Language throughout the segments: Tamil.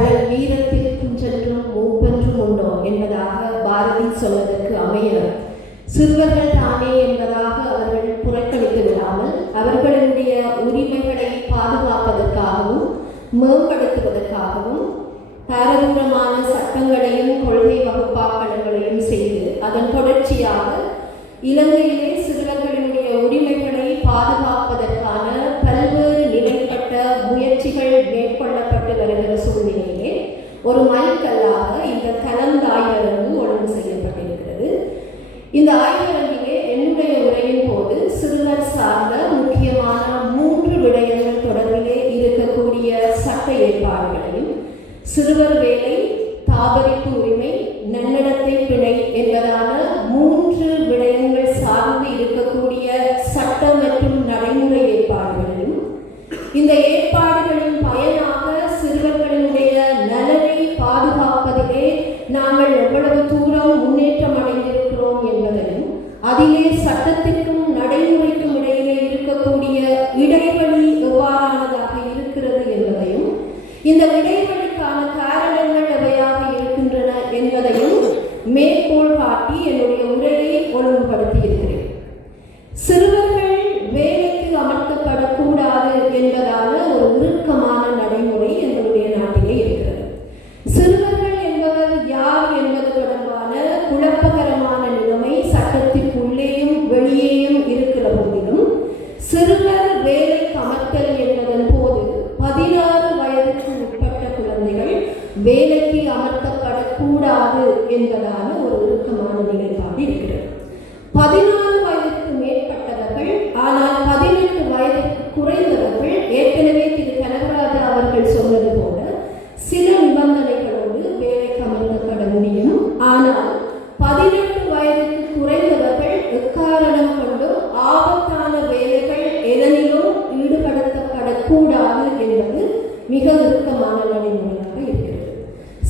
கடல் வீரத்தில் குன்றென்றும் மூப்பென்றும் உண்டோ என்பதாக பாரதி சொன்னதற்கு அமைய சிறுவர்கள் தானே என்பதாக அவர்கள் புறக்கணித்து விடாமல் அவர்களுடைய உரிமைகளை பாதுகாப்பதற்காகவும் மேம்படுத்துவதற்காகவும் பாரதூரமான சட்டங்களையும் கொள்கை வகுப்பாக்களையும் செய்து அதன் தொடர்ச்சியாக இலங்கையிலே சிறுவர்களினுடைய உரிமைகளை பாதுகாப்பதற்கான பல்வேறு நிலைப்பட்ட முயற்சிகள் மேற்கொள்ளப்பட்டு வருகிற சூழ்நிலையிலே ஒரு மைல்கல்லாக இந்த கலந்தாய்வரங்கு ஒழுங்கு செய்யப்பட்டிருக்கிறது. இந்த ஆய்வரங்கிலே என்னுடைய உரையின் போது சிறுவர் சார்ந்த முக்கியமான 3 விடயங்கள் தொடர்பிலே இருக்கக்கூடிய சட்ட ஏற்பாடுகளையும் சிறுவர் வேலை, தாபரிப்பு உரிமை, நன்னடத்தை பிழை என்பதான 3 விடயங்கள் சார்ந்து இருக்கக்கூடிய சட்ட மற்றும் நடைமுறை ஏற்பாடுகளையும் இந்த ஏற்பாடுகளின் பயனாக சிறுவர்களினுடைய நலனை பாதுகாப்பதிலே நாங்கள் எவ்வளவு தூரம் முன்னேற்றம் அடைந்திருக்கிறோம் என்பதையும் அதிலே சட்டத்திற்கும் நடைமுறைக்கும் இடையிலே இருக்கக்கூடிய இடைவெளி எவ்வாறானதாக இருக்கிறது என்பதையும் இந்த இடைவெளிக்கான காரணங்கள் எவையாக இருக்கின்றன என்பதையும் மேற்கோள் காட்டி என்னுடைய உரையை ஒழுங்குபடுத்தி இருக்கிறேன். சிறுவர்கள் வேலைக்கு அமர்த்தப்படக்கூடாது என்பதான ஒரு இறுக்கமான நடைமுறை எங்களுடைய நாட்டிலே இருக்கிறது. சிறுவர்கள் என்பவர் யார் என்பது தொடர்பான குழப்பகரமான நிலைமை சட்டத்திற்குள்ளேயும் வெளியேயும் இருக்கிற போதிலும் சிறுவர் வேலைக்கு அமர்த்தல் என்பதன் போது 16 வயதுக்கு உட்பட்ட குழந்தைகள் வேலைக்கு அமர்த்தப்படக்கூடாது என்பதான ஒரு இறுக்கமான நிலைப்பாடு இருக்கிறது. 16 வயதுக்கு மேற்பட்டவர்கள், ஆனால் 18 வயதுக்கு குறைந்தவர்கள் ஏற்கனவே திரு கனகராஜா அவர்கள் சொன்னது போல சில நிபந்தனைகளோடு வேலைக்கு அமர்த்தப்பட முடியும். ஆனால் 18 வயதுக்கு குறைந்தவர்கள் எக்காரணம் கொண்டும் ஆபத்தான வேலைகள் எதனிலும் ஈடுபடுத்தப்படக்கூடாது என்பது மிக இறுக்கமான நடைமுறையாக இருக்கிறது.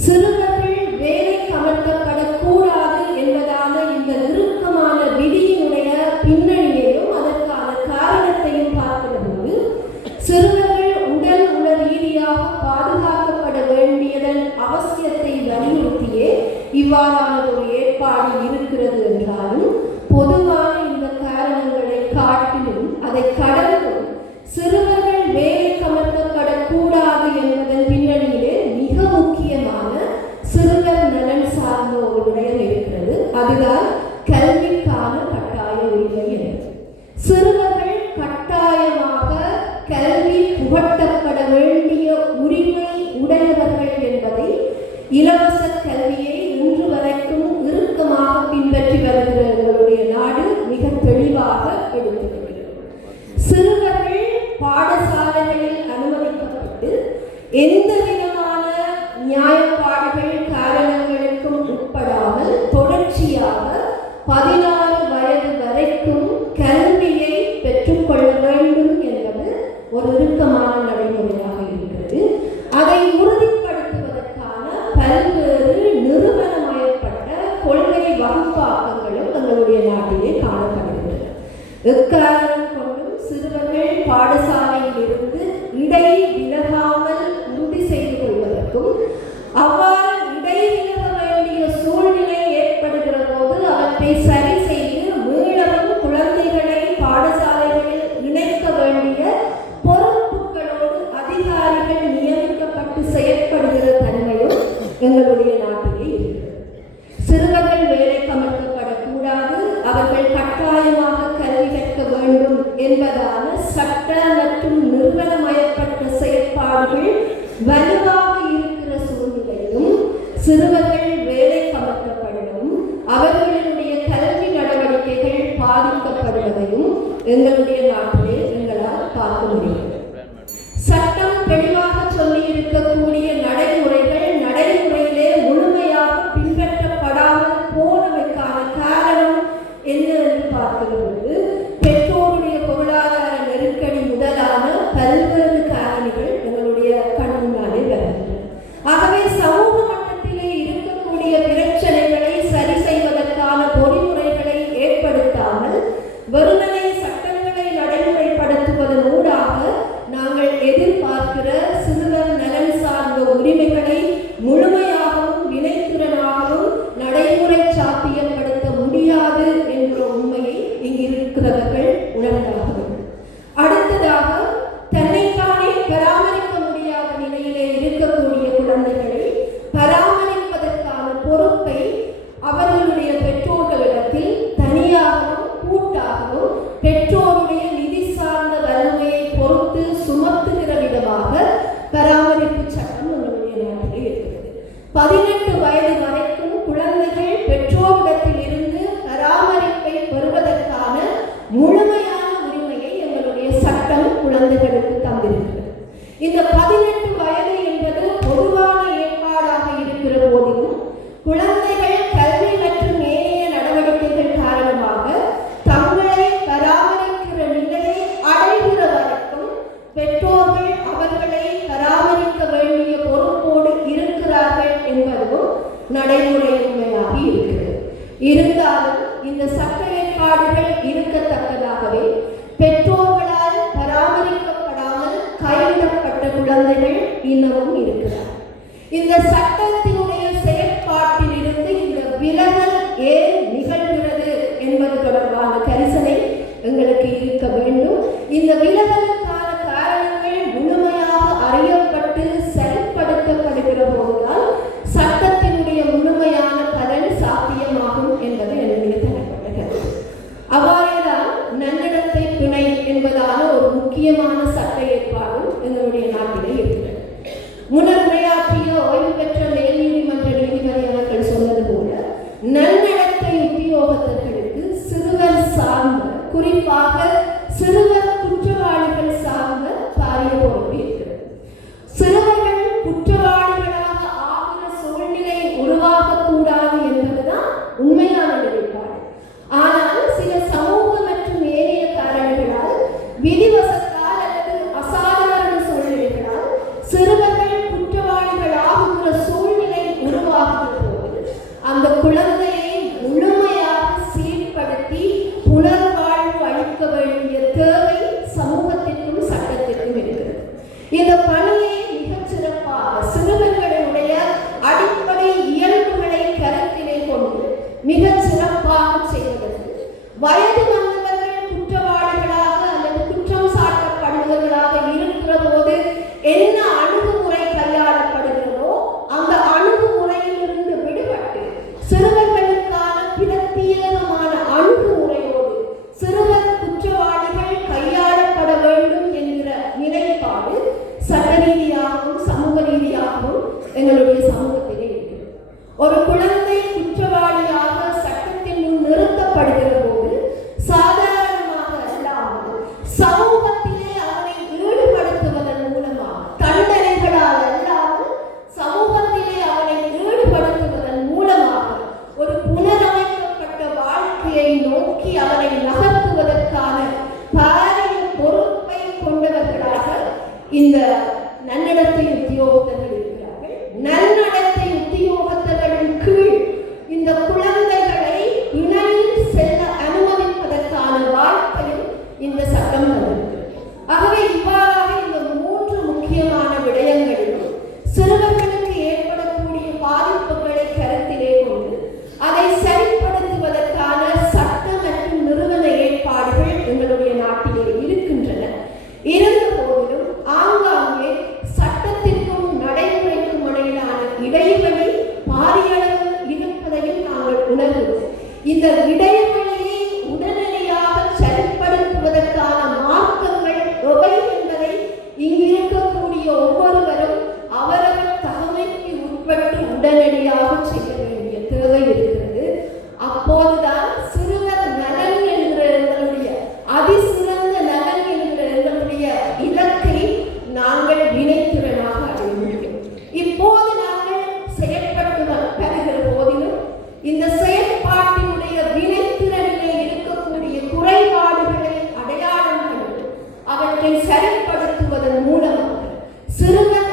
சிறுவர்கள் வேலைக்கு அமர்த்தப்படக்கூடாது என்பதான இந்த இறுக்கமான விதியினுடைய பின்னணியையும் அதற்கான காரணத்தையும் பார்க்கிற போது சிறுவர்கள் உடல் உள ரீதியாக பாதுகாக்கப்பட வேண்டியதன் அவசியத்தை வலியுறுத்தியே இவ்வாறான ஒரு ஏற்பாடு இருக்கிறது என்றாலும் பொதுவான இந்த காரணங்களை காட்டிலும் அதை கடந்தும் சிறுவர்கள் வேலைக்கு அமர்த்தப்படக்கூடாது என்பதன் பின்னணியிலே மிக முக்கியமான சிறுவர் நலன் சார்ந்த ஒரு விடயம் இருக்கிறது. அதுதான் கல்விக்கான கட்டாய உரிமை என்பது. சிறுவர்கள் கட்டாயமாக கல்வி புகட்டப்பட வேண்டிய உரிமை உடையவர்கள் என்பதை இலவச கல்வியை இன்று வரைக்கும் இறுக்கமாக பின்பற்றி வருகிற எங்களுடைய நாடு மிக தெளிவாக எடுத்துக்கொள்கிறது. சிறுவர்கள் பாடசாலைகளில் அனுமதிக்கப்பட்டு எந்த விதமான நியாயப்பாடுகள் காரணங்களுக்கும் உட்படாமல் தொடர்ச்சியாக 16 வயது வரைக்கும் கல்வியை பெற்றுக்கொள்ள வேண்டும் என்பது ஒரு இறுக்கமான நடைமுறையாக இருக்கிறது. அதை உறுதிப்படுத்துவதற்கான பல்வேறு நிறுவனமயப்பட்ட கொள்கை வகுப்பாக்கங்களும் எங்களுடைய நாட்டிலே காணப்படுகிறது. எக்காரணம் கொண்டும் சிறுவர்கள் பாடசாலையில் இருந்து இடை விலகாமல் உறுதி செய்து கொள்வதற்கும் அவ்வாறு இடை விலக வேண்டிய சூழ்நிலை ஏற்படுகிற போது அவற்றை சரி செய்து மீளவும் குழந்தைகளை பாடசாலைகளில் இணைக்க வேண்டிய பொறுப்புகளோடு அதிகாரிகள் நியமிக்கப்பட்டு செயற்படுகிற தன்மையும் எங்களுடைய நாட்டிலே இருக்கிறது. சிறுவர்கள் வேலைக்கு அமர்த்தப்படக்கூடாது, அவர்கள் கட்டாயமாக கல்வி கற்க வேண்டும் என்பதான சட்ட மற்றும் நிறுவனமயப்பட்ட செயற்பாடுகள் வலுவாக இருக்கிற சூழ்நிலையிலும் சிறுவர்கள் வேலைக்கு அமர்த்தப்படுவதும் அவர்களுடைய கல்வி நடவடிக்கைகள் பாதிக்கப்படுவதையும் எங்களுடைய நாட்டிலே எங்களால் பார்க்க முடியும். சட்டம் தெளிவாக சொல்லி இருக்கக்கூடிய நடைமுறையிலே முழுமையாக பின்பற்றப்படாமல் போனதற்கான காரணம் என்ன என்று பார்க்கிறது. பெற்றோருடைய பொருளாதார நெருக்கடி முதலான பல்வேறு காரணிகள் எங்களுடைய கண் முன்னாலே வருகின்றன. ஆகவே சமூக மட்டத்திலே இருக்கக்கூடிய பிரச்சனைகளை சரி செய்வதற்கான பொறிமுறைகளை ஏற்படுத்தாமல் வெறுமனே சட்டங்களை நடைமுறைப்படுத்துவதன் ஊடாக நாங்கள் எதிர்பார்க்கிற சிறுவர் நலன் சார்ந்த அடுத்ததாக தன்னைத்தானே பராமரிக்க முடியாத நிலையிலே இருக்கக்கூடிய குழந்தைகளை பராமரிப்பதற்கான பொறுப்பை அவர்களுடைய பெற்றோர்களிடத்தில் தனியாகவும் கூட்டாகவும் பெற்றோருடைய நிதி சார்ந்த வறுமையை பொறுத்து சுமத்துகிற விதமாக பராமரிப்பு சட்டம் நம்முடைய நாட்டில் இருக்கிறது. 18 வயது வரைக்கும் குழந்தைகள் பெற்றோரிடத்தில் இருந்து பராமரிப்பை பெறுவதற்கான முழுமையான உரிமையை எங்களுடைய சட்டம் குழந்தைகளுக்கு தந்திருக்கிறது. இந்த 18 வயது என்பது பொதுவான ஏற்பாடாக இருக்கிற போதிலும் குழந்தைகள் கல்வி மற்றும் ஏனைய நடவடிக்கைகள் காரணமாக தங்களை பராமரிக்கிற நிலையை அடைகிற வரைக்கும் பெற்றோர்கள் அவர்களை பராமரிக்க வேண்டிய பொறுப்போடு இருக்கிறார்கள் என்பதும் நடைமுறை உண்மையாக இருக்கிறது. இருந்தாலும் இந்த சட்ட ஏற்பாடுகள் இருக்கத்தக்கதாகவே பெற்றோர்களால் பராமரிக்கப்படாமல் கைவிடப்பட்ட குழந்தைகள் இன்னமும் இருக்கிறார். இந்த சட்டத்தினுடைய செயற்பாட்டில் இருந்து இந்த விலகல் ஏன் நிகழ்கிறது என்பது தொடர்பான கரிசனை எங்களுக்கு இருக்க வேண்டும். இந்த விலகலுக்கான காரணங்கள் முழுமையாக அறியப்பட்டு செயல்படுத்தப்படுகிற போதுதான் சட்டத்தினுடைய முழுமையான பலன் சாத்தியமாகும் என்பது என்னுடைய தனிப்பட்ட கருத்து. அவ்வாறுதான் நன்னடத்தை பிணை என்பதான ஒரு முக்கியமான சட்ட ஏற்பாடும் எங்களுடைய நாட்டிலே இருக்கிறது. முன்னர் உரையாற்றிய ஓய்வு பெற்ற மேல் நீதிமன்ற நீதிபதி அவர்கள் சொன்னது போல நன்னடத்தை உத்தியோகத்தர்களுக்கு சிறுவர் சார்ந்த, குறிப்பாக சிறுவர் குற்றவாளிகள் சார்ந்த பாரிய பொறுப்பு இருக்கிறது. சிறுவர்கள் குற்றவாளிகளாக ஆகிற சூழ்நிலை உருவாகக்கூடாது என்பதுதான் உண்மையான நிலைப்பாடு. ஆனால் சில சமூக மற்றும் ஏனைய காரணங்களால், விதிவசத்தால் அல்லது அசாதாரண சூழ்நிலைகளால் சிறுவர்கள் குற்றவாளிகள் ஆகுகிற சூழ்நிலை உருவாகிற போது அந்த குழந்தையை முழுமையாக சீர்படுத்தி புனர்வாழ்வு அளிக்க வேண்டிய தேவை சமூகத்திற்கும் சட்டத்திற்கும் இருக்கிறது. இந்த பணியை மிகச் சிறப்பாக சிறுவர்களுடைய அடிப்படை இயல்புகளை கருத்திலே கொண்டு மிகச் சிறப்பாக செய்வதற்கு வயது வந்தவர்கள் குற்றவாளிகளாக அல்லது குற்றம் சாட்டப்படுபவர்களாக இருக்கிற போது என்ன அணுகுமுறை கையாளப்படுகிறதோ அந்த அணுகுமுறையிலிருந்து விடுபட்டு சிறுவர்களுக்கான பிரத்யேகமான அணுகுமுறையோடு சிறுவர் குற்றவாளிகள் கையாளப்பட வேண்டும் என்கிற நிலைப்பாடு சட்ட ரீதியாகவும் சமூக ரீதியாகவும் எங்களுடைய சமூகத்திலே இருக்கிறது. ஒரு குழந்தை குற்றவாளியாக சட்டத்தின் முன் நிறுத்தப்படுகிற போது சாதாரணமாக அல்லாமல் சமூகத்திலே அவனை ஈடுபடுத்துவதன் மூலமாக, தண்டனைகளால் அல்லாமல் சமூகத்திலே அவனை ஈடுபடுத்துவதன் மூலமாக ஒரு புனரமைக்கப்பட்ட வாழ்க்கையை நோக்கி அவனை நகர்த்துவதற்கான பாரிய பொறுப்பை கொண்டவர்களாக இந்த நன்னடத்தை உத்தியோகத்தர்கள் இருக்கிறார்கள். நன்னடத்தை உத்தியோகத்தர்களின் கீழ் இந்த குழந்தைகளை இணையில் செல்ல அனுமதிப்பதற்கான வாய்ப்பையும் இந்த சட்டம் தந்திருக்கிறது. ஆகவே இவ்வாறாக இந்த 3 முக்கியமான விடயங்களிலும் சிறுவர்களுக்கு ஏற்படக்கூடிய பாதிப்புகளை கருத்திலே கொண்டு அதை சரிப்படுத்துவதற்கான சட்ட மற்றும் நிறுவன ஏற்பாடுகள் எங்களுடைய நாட்டிலே இருக்கின்றன. இருந்த போதிலும் ஆங்காங்கே சட்டத்திற்கும் நடைமுறைக்கும் இடையிலான இடைவெளி பாரிய அளவில் இருப்பதையும் நாங்கள் உணர்கிறோம். இந்த இடைவெளியை உடனடியாக சரிப்படுத்துவதற்கான மார்க்கங்கள் எவை என்பதை இங்கு இருக்கக்கூடிய ஒவ்வொருவரும் அவரவர் தகமைக்கு உட்பட்டு உடனடியாக செய்ய வேண்டிய தேவை இருக்கிறது. அப்போதுதான் சிறுவர் நலன் என்ற எங்களுடைய அதிசிறந்த நலன் என்ற எங்களுடைய இலக்கை நாங்கள் வினைத்திறனாக அடைய முடியும். இப்போது நாங்கள் செயற்பட்டு வருகிற போதிலும் இந்த செயற்பாட்டினுடைய வினைத்திறனிலே இருக்கக்கூடிய குறைபாடுகளை அடையாளம் கண்டு அவற்றை சரிப்படுத்துவதன் மூலமாக சிறுவர்